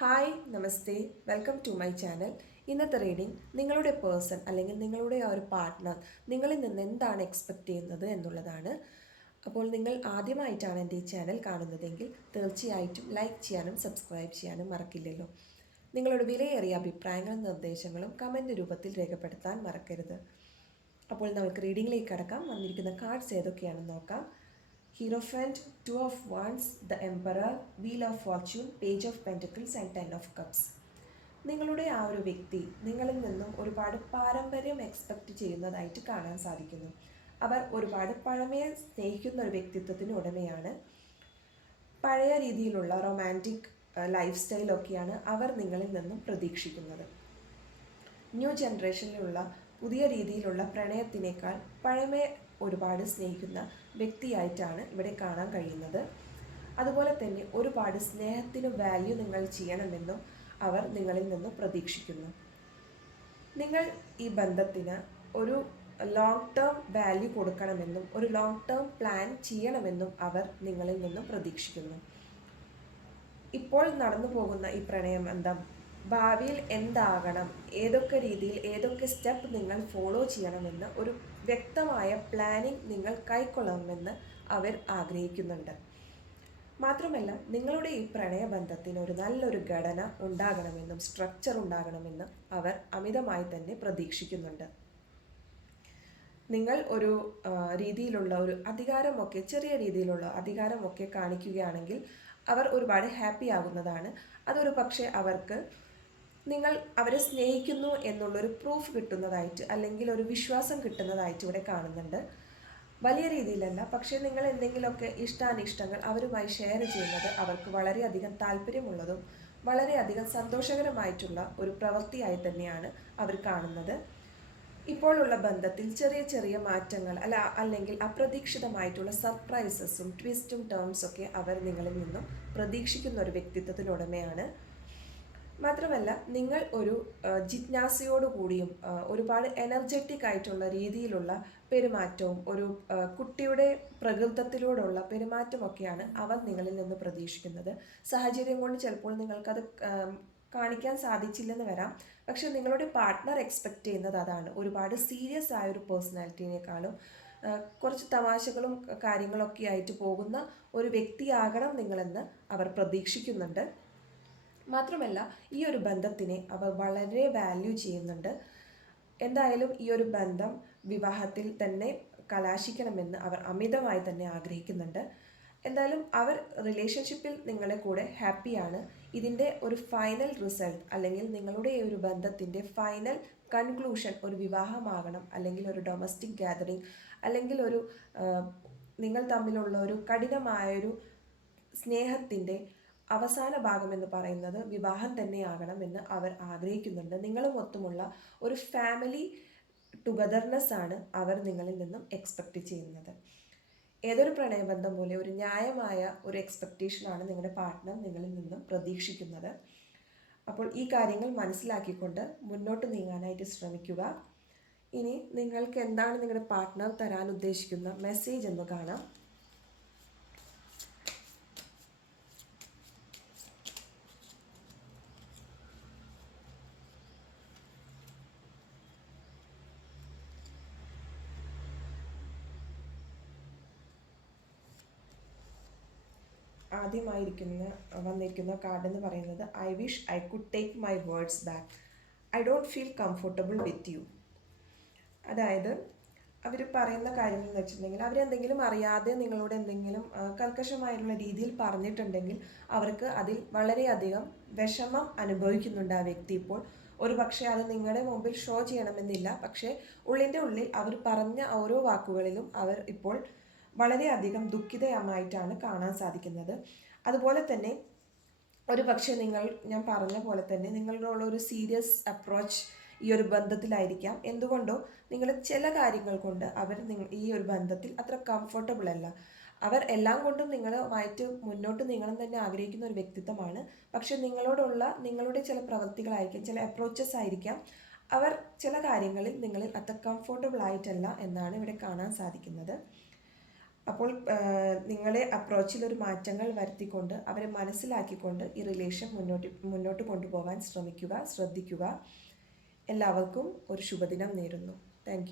Hi namaste. Welcome to my channel. ഇന്നത്തെ reading നിങ്ങളുടെ person അല്ലെങ്കിൽ നിങ്ങളുടെ ആ ഒരു പാർട്ട്ണർ നിങ്ങളിൽ നിന്ന് എന്താണ് എക്സ്പെക്റ്റ് ചെയ്യുന്നത് എന്നുള്ളതാണ്. അപ്പോൾ നിങ്ങൾ ആദ്യമായിട്ടാണ് എന്റെ ഈ ചാനൽ കാണുന്നതെങ്കിൽ തീർച്ചയായിട്ടും ലൈക്ക് ചെയ്യാനും സബ്സ്ക്രൈബ് ചെയ്യാനും മറക്കില്ലല്ലോ. നിങ്ങളുടെ വിലയേറിയ അഭിപ്രായങ്ങളും നിർദ്ദേശങ്ങളും കമന്റ് രൂപത്തിൽ രേഖപ്പെടുത്താൻ മറക്കരുത്. അപ്പോൾ നമുക്ക് റീഡിങ്ങിലേക്ക് കടക്കാം. വന്നിരിക്കുന്ന കാർഡ്സ് ഏതൊക്കെയാണെന്ന് നോക്കാം. Hierophant two of Wands, The Emperor, Wheel of Fortune, Page of Pentacles and ten of Cups. നിങ്ങളുടെ ആ ഒരു വ്യക്തി നിങ്ങളിൽ നിന്നും ഒരുപാട് പാരമ്പര്യം എക്സ്പെക്റ്റ് ചെയ്യുന്നതായിട്ട് കാണാൻ സാധിക്കുന്നു. അവർ ഒരുപാട് പഴമയെ സ്നേഹിക്കുന്ന ഒരു വ്യക്തിത്വത്തിന് ഉടമയാണ്. പഴയ രീതിയിലുള്ള റൊമാന്റിക് ലൈഫ് സ്റ്റൈലൊക്കെയാണ് അവർ നിങ്ങളിൽ നിന്നും പ്രതീക്ഷിക്കുന്നത്. ന്യൂ ജനറേഷനിലുള്ള പുതിയ രീതിയിലുള്ള പ്രണയത്തിനേക്കാൾ പഴമയെ ഒരുപാട് സ്നേഹിക്കുന്ന വ്യക്തിയായിട്ടാണ് ഇവിടെ കാണാൻ കഴിയുന്നത്. അതുപോലെ തന്നെ ഒരുപാട് സ്നേഹത്തിന് വാല്യൂ നിങ്ങൾ ചെയ്യണമെന്നും അവർ നിങ്ങളിൽ നിന്ന് പ്രതീക്ഷിക്കുന്നു. നിങ്ങൾ ഈ ബന്ധത്തിന് ഒരു ലോങ് ടേം വാല്യൂ കൊടുക്കണമെന്നും ഒരു ലോങ് ടേം പ്ലാൻ ചെയ്യണമെന്നും അവർ നിങ്ങളിൽ നിന്നും പ്രതീക്ഷിക്കുന്നു. ഇപ്പോൾ നടന്നു പോകുന്ന ഈ പ്രണയബന്ധം ഭാവിയിൽ എന്താകണം? ഏതൊക്കെ രീതിയിൽ ഏതൊക്കെ സ്റ്റെപ്പ് നിങ്ങൾ ഫോളോ ചെയ്യണമെന്ന് ഒരു വ്യക്തമായ പ്ലാനിംഗ് നിങ്ങൾ കൈക്കൊള്ളണമെന്ന് അവർ ആഗ്രഹിക്കുന്നുണ്ട്. മാത്രമല്ല നിങ്ങളുടെ ഈ പ്രണയബന്ധത്തിന് ഒരു നല്ലൊരു ഘടന ഉണ്ടാകണമെന്നും സ്ട്രക്ചർ ഉണ്ടാകണമെന്നും അവർ അമിതമായി തന്നെ പ്രതീക്ഷിക്കുന്നുണ്ട്. നിങ്ങൾ ഒരു രീതിയിലുള്ള ഒരു അധികാരമൊക്കെ ചെറിയ രീതിയിലുള്ള അധികാരമൊക്കെ കാണിക്കുകയാണെങ്കിൽ അവർ ഒരുപാട് ഹാപ്പി ആകുന്നതാണ്. അതൊരു പക്ഷേ അവർക്ക് നിങ്ങൾ അവരെ സ്നേഹിക്കുന്നു എന്നുള്ളൊരു പ്രൂഫ് കിട്ടുന്നതായിട്ട് അല്ലെങ്കിൽ ഒരു വിശ്വാസം കിട്ടുന്നതായിട്ട് ഇവിടെ കാണുന്നുണ്ട്. വലിയ രീതിയിലല്ല. പക്ഷേ നിങ്ങൾ എന്തെങ്കിലുമൊക്കെ ഇഷ്ടാനിഷ്ടങ്ങൾ അവരുമായി ഷെയർ ചെയ്യുന്നത് അവർക്ക് വളരെയധികം താല്പര്യമുള്ളതും വളരെയധികം സന്തോഷകരമായിട്ടുള്ള ഒരു പ്രവൃത്തിയായി തന്നെയാണ് അവർ കാണുന്നത്. ഇപ്പോഴുള്ള ബന്ധത്തിൽ ചെറിയ ചെറിയ മാറ്റങ്ങൾ അല്ല അല്ലെങ്കിൽ അപ്രതീക്ഷിതമായിട്ടുള്ള സർപ്രൈസസും ട്വിസ്റ്റും ടേംസൊക്കെ അവർ നിങ്ങളിൽ നിന്നും പ്രതീക്ഷിക്കുന്ന ഒരു വ്യക്തിത്വത്തിനുടമയാണ് മാത്രമല്ല നിങ്ങൾ ഒരു ജിജ്ഞാസയോടുകൂടിയും ഒരുപാട് എനർജറ്റിക് ആയിട്ടുള്ള രീതിയിലുള്ള പെരുമാറ്റവും ഒരു കുട്ടിയുടെ പ്രകൃതത്തിലൂടെയുള്ള പെരുമാറ്റമൊക്കെയാണ് അവർ നിങ്ങളിൽ നിന്ന് പ്രതീക്ഷിക്കുന്നത്. സാഹചര്യം കൊണ്ട് ചിലപ്പോൾ നിങ്ങൾക്കത് കാണിക്കാൻ സാധിച്ചില്ലെന്ന് വരാം. പക്ഷെ നിങ്ങളുടെ പാർട്ട്ണർ എക്സ്പെക്റ്റ് ചെയ്യുന്നത് അതാണ്. ഒരുപാട് സീരിയസ് ആയ ഒരു പേഴ്സണാലിറ്റിനേക്കാളും കുറച്ച് തമാശകളും കാര്യങ്ങളൊക്കെ ആയിട്ട് പോകുന്ന ഒരു വ്യക്തിയാകണം നിങ്ങളെന്ന് അവർ പ്രതീക്ഷിക്കുന്നുണ്ട്. മാത്രമല്ല ഈ ഒരു ബന്ധത്തിനെ അവർ വളരെ വാല്യൂ ചെയ്യുന്നുണ്ട്. എന്തായാലും ഈ ഒരു ബന്ധം വിവാഹത്തിൽ തന്നെ കലാശിക്കണമെന്ന് അവർ അമിതമായി തന്നെ ആഗ്രഹിക്കുന്നുണ്ട്. എന്തായാലും അവർ റിലേഷൻഷിപ്പിൽ നിങ്ങളെ കൂടെ ഹാപ്പിയാണ് ഇതിന്റെ ഒരു ഫൈനൽ റിസൾട്ട് അല്ലെങ്കിൽ നിങ്ങളുടെ ഈ ഒരു ബന്ധത്തിന്റെ ഫൈനൽ കൺക്ലൂഷൻ ഒരു വിവാഹമാകണം അല്ലെങ്കിൽ ഒരു ഡൊമസ്റ്റിക് ഗാദറിങ് അല്ലെങ്കിൽ ഒരു നിങ്ങൾ തമ്മിലുള്ള ഒരു കഠിനമായൊരു സ്നേഹത്തിന്റെ അവസാന ഭാഗം എന്ന് പറയുന്നത് വിവാഹം തന്നെയാകണം എന്ന് അവർ ആഗ്രഹിക്കുന്നുണ്ട്. നിങ്ങളുമൊത്തുമുള്ള ഒരു ഫാമിലി ടുഗദർനെസ് ആണ് അവർ നിങ്ങളിൽ നിന്നും എക്സ്പെക്റ്റ് ചെയ്യുന്നത്. ഏതൊരു പ്രണയബന്ധം പോലെ ഒരു ന്യായമായ ഒരു എക്സ്പെക്റ്റേഷനാണ് നിങ്ങളുടെ പാർട്ട്ണർ നിങ്ങളിൽ നിന്നും പ്രതീക്ഷിക്കുന്നത്. അപ്പോൾ ഈ കാര്യങ്ങൾ മനസ്സിലാക്കിക്കൊണ്ട് മുന്നോട്ട് നീങ്ങാനായിട്ട് ശ്രമിക്കുക. ഇനി നിങ്ങൾക്ക് എന്താണ് നിങ്ങളുടെ പാർട്ട്ണർ തരാൻ ഉദ്ദേശിക്കുന്ന മെസ്സേജ് എന്ന് കാണാം. ആദ്യമായിരിക്കുന്ന വന്നിരിക്കുന്ന കാർഡ് എന്ന് പറയുന്നത് I wish I could take my words back I don't feel comfortable with you അതായത് അവർ പറയുന്ന കാര്യങ്ങൾ എന്ന് വെച്ചിട്ടുണ്ടെങ്കിൽ അവരെന്തെങ്കിലും അറിയാതെ നിങ്ങളോട് എന്തെങ്കിലും കർക്കശമായിട്ടുള്ള രീതിയിൽ പറഞ്ഞിട്ടുണ്ടെങ്കിൽ അവർക്ക് അതിൽ വളരെയധികം വിഷമം അനുഭവിക്കുന്നുണ്ട് ആ വ്യക്തി ഇപ്പോൾ. ഒരു പക്ഷേ അത് നിങ്ങളുടെ മുമ്പിൽ ഷോ ചെയ്യണമെന്നില്ല. പക്ഷേ ഉള്ളിന്റെ ഉള്ളിൽ അവർ പറഞ്ഞ ഓരോ വാക്കുകളിലും അവർ ഇപ്പോൾ വളരെയധികം ദുഃഖിതമായിട്ടാണ് കാണാൻ സാധിക്കുന്നത്. അതുപോലെ തന്നെ ഒരു പക്ഷേ നിങ്ങൾ ഞാൻ പറഞ്ഞ പോലെ തന്നെ നിങ്ങളോടുള്ള ഒരു സീരിയസ് അപ്രോച്ച് ഈ ഒരു ബന്ധത്തിലായിരിക്കാം. എന്തുകൊണ്ടോ നിങ്ങൾ ചില കാര്യങ്ങൾ കൊണ്ട് അവർ ഈ ഒരു ബന്ധത്തിൽ അത്ര കംഫർട്ടബിൾ അല്ല. അവർ എല്ലാം കൊണ്ടും നിങ്ങളുമായിട്ട് മുന്നോട്ട് നിങ്ങളും തന്നെ ആഗ്രഹിക്കുന്ന ഒരു വ്യക്തിത്വമാണ്. പക്ഷെ നിങ്ങളോടുള്ള നിങ്ങളുടെ ചില പ്രവൃത്തികളായിരിക്കാം ചില അപ്രോച്ചസ് ആയിരിക്കാം അവർ ചില കാര്യങ്ങളിൽ നിങ്ങളിൽ അത്ര കംഫർട്ടബിൾ ആയിട്ടല്ല എന്നാണ് ഇവിടെ കാണാൻ സാധിക്കുന്നത്. അപ്പോൾ നിങ്ങളെ അപ്രോച്ചിൽ ഒരു മാറ്റങ്ങൾ വരുത്തിക്കൊണ്ട് അവരെ മനസ്സിലാക്കിക്കൊണ്ട് ഈ റിലേഷൻ മുന്നോട്ട് മുന്നോട്ട് കൊണ്ടുപോകാൻ ശ്രമിക്കുക ശ്രദ്ധിക്കുക. എല്ലാവർക്കും ഒരു ശുഭദിനം നേരുന്നു. താങ്ക്